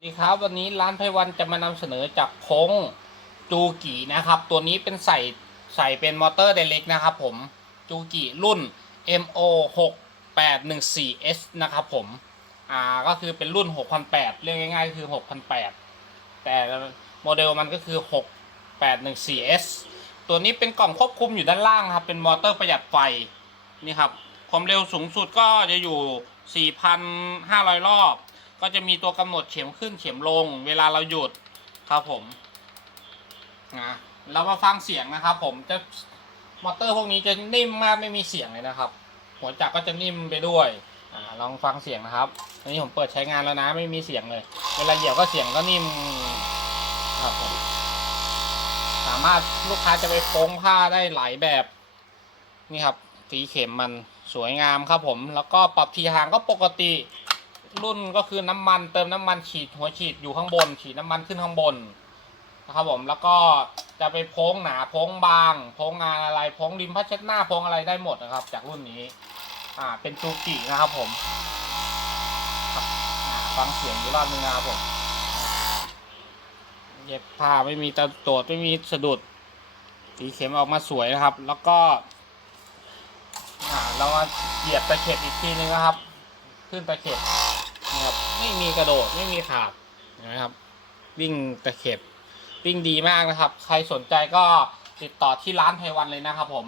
สวัสดีครับวันนี้ร้านไพวันจะมานำเสนอจากพงจูกินะครับ ตัวนี้เป็นใส่ใส่เป็นมอเตอร์ไดเรกนะครับผมจูกิรุ่น MO 6 8 1 4 S นะครับผมอ่าก็คือเป็นรุ่น6,800เรียกง่ายๆ คือ6,800แต่โมเดลมันก็คือ 6 8 1 4 S ตัวนี้เป็นกล่องควบคุมอยู่ด้านล่างครับ เป็นมอเตอร์ประหยัดไฟนี่ครับความเร็วสูงสุดก็จะอยู่ 4,500 รอบ ก็จะมีตัวกำหนดเข็มขึ้นเข็มลง เวลาเราหยุดครับผมนะเรามาฟังเสียงนะครับ ผมจะมอเตอร์พวกนี้จะนิ่มมากไม่มีเสียงเลยนะครับ หัวจักรก็จะนิ่มไปด้วยอลองฟังเสียงนะครับ อันนี้ผมเปิดใช้งานแล้วนะ ไม่มีเสียงเลย เวลาเหยียบก็เสียงก็นิ่มครับผมสามารถลูกค้าจะไปโค้งผ้าได้หลายแบบนี่ครับสีเข็มมันสวยงามครับผม แล้วก็ปรับทีหางก็ปกติ รุ่นก็คือน้ำมันเติมน้ำมันฉีดหัวฉีดอยู่ข้างบน ฉีดน้ำมันขึ้นข้างบนนะครับผมแล้วก็จะไปโพ้งหนาโพ้งบางโพ้งงานอะไรโพ้งริมพัชเช็ดหน้าโพ้งอะไรได้หมดนะครับ จากรุ่นนี้ อ่าเป็นจูกินะครับผมฟังเสียงอีกรอบนึงนะครับผมเย็บผ้าไม่มีตะโดดไม่มีสะดุดสีเข็มออกมาสวยนะครับ แล้วก็อ่าเรามาเหยียบตะเข็บอีกทีนึงนะครับ ขึ้นตะเข็บ ไม่มีกระโดดไม่มีขาดนะครับ วิ่งตะเข็บวิ่งดีมากนะครับ ใครสนใจก็ติดต่อที่ร้านไทวันเลยนะครับผม